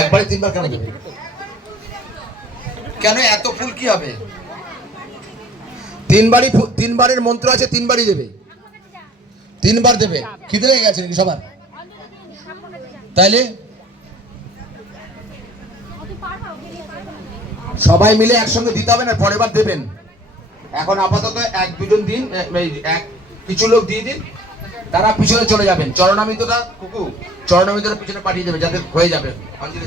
একবারে তিনবার কেন দেবে? কেন এত ফুল কি হবে? তিনবারই তিনবারের মন্ত্র আছে, তিনবারই দেবে। তিনবার দেবে। খিদে লেগে গেছে সবার? তাইলে? সবাই মিলে একসঙ্গে দিতে হবে না পরের বার দেবেন। এখন আপাতত এক দুজন দিন এক কিছু লোক দিয়ে দিন। তারা পিছনে চলে যাবেন। চরণামিতটা কুকু চরণামিতটা পিছনে পাঠিয়ে দেবে যাতে হয়ে যাবে। অঞ্জলি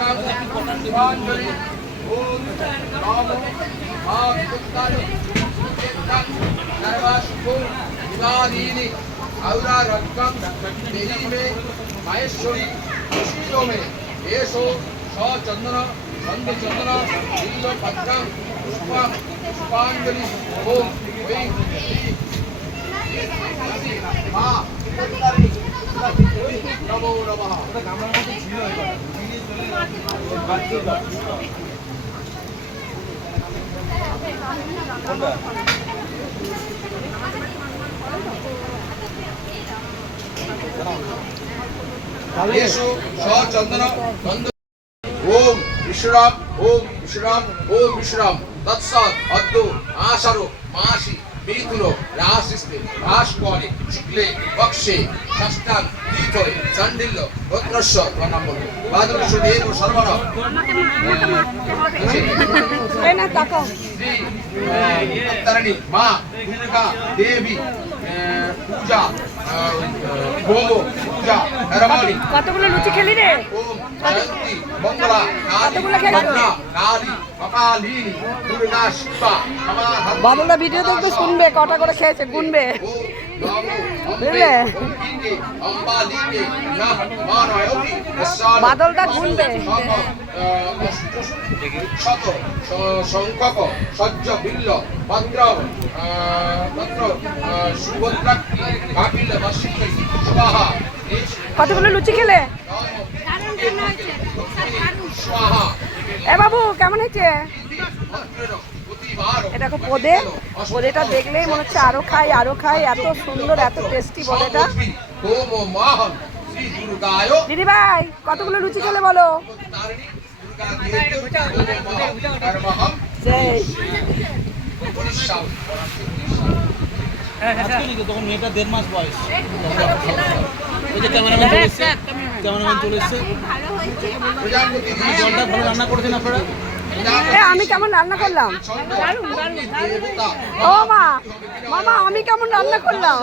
पुष्पांजलि ओम रामो भागुप्तानि सुचेतन सर्वाशुभो निदानीनि औरा रक्कम देवी में माहेश्वरी मुश्किलों में येषो सौ चंदन संध चंदन नील भद्रम पुष्पा पुष्पांजलि ओम वही हाँ। नमो नमः নন্দ ওম বিশ্বরাম ওম বিশ্বরাম ওম বিশ্বরাম। তৎসৎ অদ্য আষাঢ় মাসি। তীর্থরে চান্ডিল্য রত্নস্য তোমার নাম বলব ভাদ্রস্য দেব সর্বণ এই না টাকা শ্রী তারিণী মা দুর্গা দেবী পূজা ভোগ পূজা কতগুলো লুচি খেলি রে? ওম জয়ন্তী মঙ্গলা বাদলদা ভিডিও দেখবে শুনবে কটা করে খেয়েছে গুনবে বুঝলে? বাদলদা গুনবে। সম, আহ, শত স- সংখ্যক সজ্জ বিল্ল ভদ্র ভদ্র সুভদ্রাক্ষী কাপিল কতগুলো লুচি খেলে এ বাবু কেমন হয়েছে? এটা খুব বোদে। বোদেটা দেখলেই মনে হচ্ছে আরও খাই আরও খাই এত সুন্দর এত টেস্টি বোদেটা। দিদি ভাই কতগুলো লুচি খেলে বলো? সেই আজকে নাকি তখন মেয়েটা দেড় মাস বয়স। ওই যে ক্যামেরাম্যান চলে এসছে। ক্যামেরাম্যান চলে এসছে। প্রজাপতি জলটা ভালো রান্না করেছেন আপনারা? আমি কেমন রান্না করলাম? ও মা মামা আমি কেমন রান্না করলাম?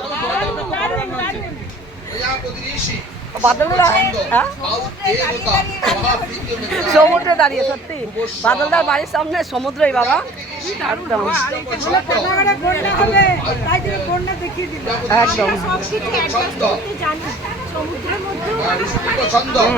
হ্যাঁ? সমুদ্রে দাঁড়িয়ে সত্যি। বাদলদার বাড়ির সামনে সমুদ্রই বাবা। একদম। একদম।